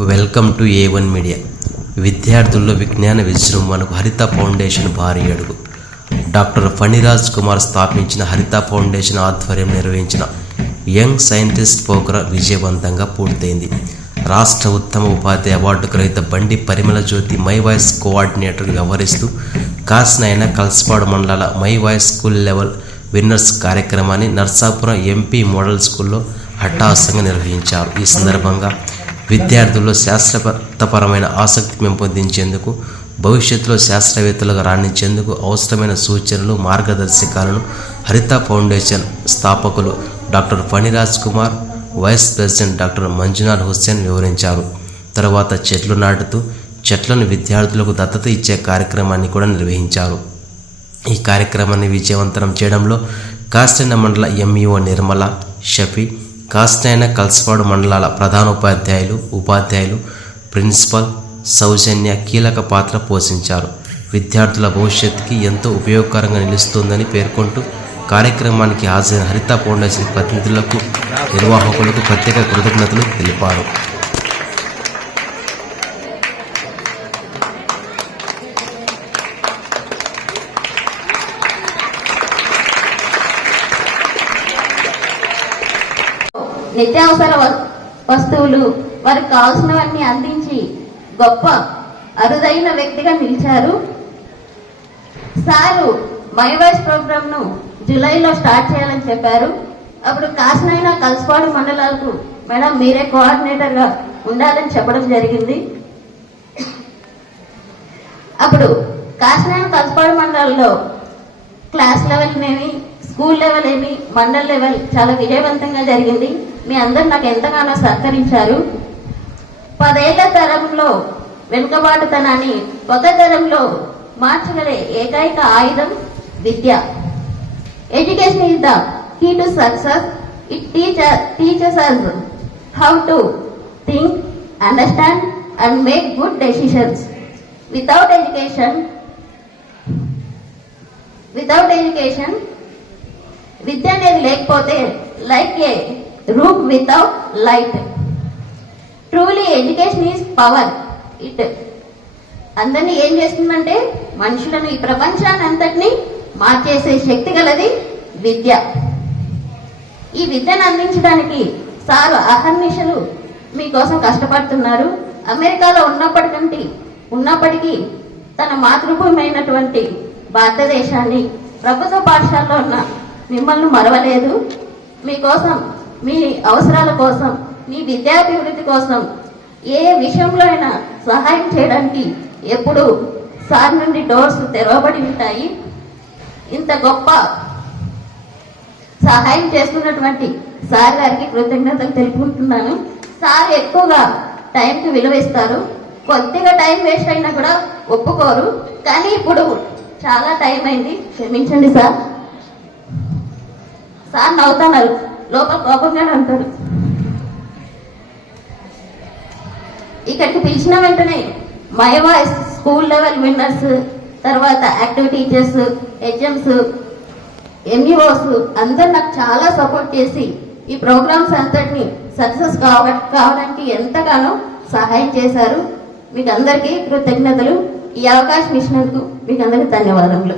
Welcome to A one media విద్యార్థుల్లో విజ్ఞాన విజృంభణకు హరిత ఫౌండేషన్ భారీ అడుగు. డాక్టర్ ఫణిరాజ్ కుమార్ స్థాపించిన హరిత ఫౌండేషన్ ఆధ్వర్యం నిర్వహించిన యంగ్ సైంటిస్ట్ ప్రోగ్రాం విజయవంతంగా పూర్తయింది. రాష్ట్ర ఉత్తమ ఉపాధ్యాయ అవార్డు గ్రహీత Bandi Parimala Jyothi my voice coordinator వ్యవహరిస్తూ కాస్నైన కల్స్పాడు మండల my voice school level winners కార్యక్రమాన్ని నర్సాపురం ఎంపీ మోడల్ స్కూల్లో హఠాసంగా నిర్వహించారు. ఈ సందర్భంగా విద్యార్థుల్లో శాస్త్రపరమైన ఆసక్తి పెంపొందించేందుకు భవిష్యత్తులో శాస్త్రవేత్తలుగా రాణించేందుకు అవసరమైన సూచనలు మార్గదర్శకాలను హరిత ఫౌండేషన్ స్థాపకులు doctor Phaniraj Kumar vice president doctor Manjunath Hussain వివరించారు. తర్వాత చెట్లు నాటుతూ చెట్లను విద్యార్థులకు దత్తత ఇచ్చే కార్యక్రమాన్ని కూడా నిర్వహించారు. ఈ కార్యక్రమాన్ని విజయవంతం చేయడంలో కాస్టైన మండల ఎంఈఓ నిర్మల షఫీ కాస్తైన కల్సపాడు మండలాల ప్రధానోపాధ్యాయులు ఉపాధ్యాయులు ప్రిన్సిపల్ సౌజన్య కీలక పాత్ర పోషించారు. విద్యార్థుల భవిష్యత్తుకి ఎంతో ఉపయోగకరంగా నిలుస్తుందని పేర్కొంటూ కార్యక్రమానికి హాజరైన హరిత ఫౌండేషన్ ప్రతినిధులకు నిర్వాహకులకు ప్రత్యేక కృతజ్ఞతలు తెలిపారు. నిత్యావసర వ- వస్తువులు వారికి కావాల్సినవన్నీ అందించి గొప్ప అరుదైన వ్యక్తిగా నిలిచారు. సారు మైవైస్ ప్రోగ్రామ్ను జూలైలో స్టార్ట్ చేయాలని చెప్పారు. అప్పుడు కాసినైనా కలిసిపాడు మండలాలకు మేడం మీరే కోఆర్డినేటర్గా ఉండాలని చెప్పడం జరిగింది. అప్పుడు కాసినైనా కలిసిపాడు మండలంలో క్లాస్ లెవెల్ ఏమి స్కూల్ లెవెల్ ఏమి మండల్ లెవెల్ చాలా విజయవంతంగా జరిగింది. మీ అందరు నాకు ఎంతగానో సహకరించారు. పదేళ్ళ తరంలో వెనుకబాటుతనాన్ని కొత్త తరంలో మార్చగలే ఏకైక ఆయుధం విద్య. Education is the key to success it teacher teachers us how to think understand and make good decisions without education without education విద్య అనేది లేకపోతే like a room without light. Truly education is power it అందరినీ ఏం చేస్తుందంటే మనుషులను ఈ ప్రపంచాన్ని అంతటిని మార్చేసే శక్తి గలది విద్య. ఈ విద్యను అందించడానికి సారు అహర్నిశలు మీకోసం కష్టపడుతున్నారు. అమెరికాలో ఉన్నప్పటికంటే ఉన్నప్పటికీ తన మాతృభూమి అయినటువంటి భారతదేశాన్ని ప్రభుత్వ పాఠశాలలో ఉన్న మిమ్మల్ని మరవలేదు. మీకోసం మీ అవసరాల కోసం మీ విద్యాభివృద్ధి కోసం ఏ విషయంలో అయినా సహాయం చేయడానికి ఎప్పుడు సార్ నుండి డోర్స్ తెరవబడి ఉంటాయి. ఇంత గొప్ప సహాయం చేస్తున్నటువంటి సార్ గారికి కృతజ్ఞతలు తెలుపుకుంటున్నాను. సార్ ఎక్కువగా టైంకి విలువ ఇస్తారు కొద్దిగా టైం వేస్ట్ అయినా కూడా ఒప్పుకోరు. కానీ ఇప్పుడు చాలా టైం అయింది. క్షమించండి సార్. సార్ నవ్వుతున్నారు లోపల కోపంగానే అంటారు ఇక్కడికి పిలిచిన వెంటనే my voice school level winners తర్వాత యాక్టివ్ టీచర్స్ హెచ్ఎంస్ ఎంఈఓస్ అందరు నాకు చాలా సపోర్ట్ చేసి ఈ ప్రోగ్రామ్స్ అంతటిని సక్సెస్ కావ కావడానికి ఎంతగానో సహాయం చేశారు. మీకు అందరికీ కృతజ్ఞతలు. ఈ అవకాశం ఇచ్చినందుకు మీకు అందరికీ ధన్యవాదములు.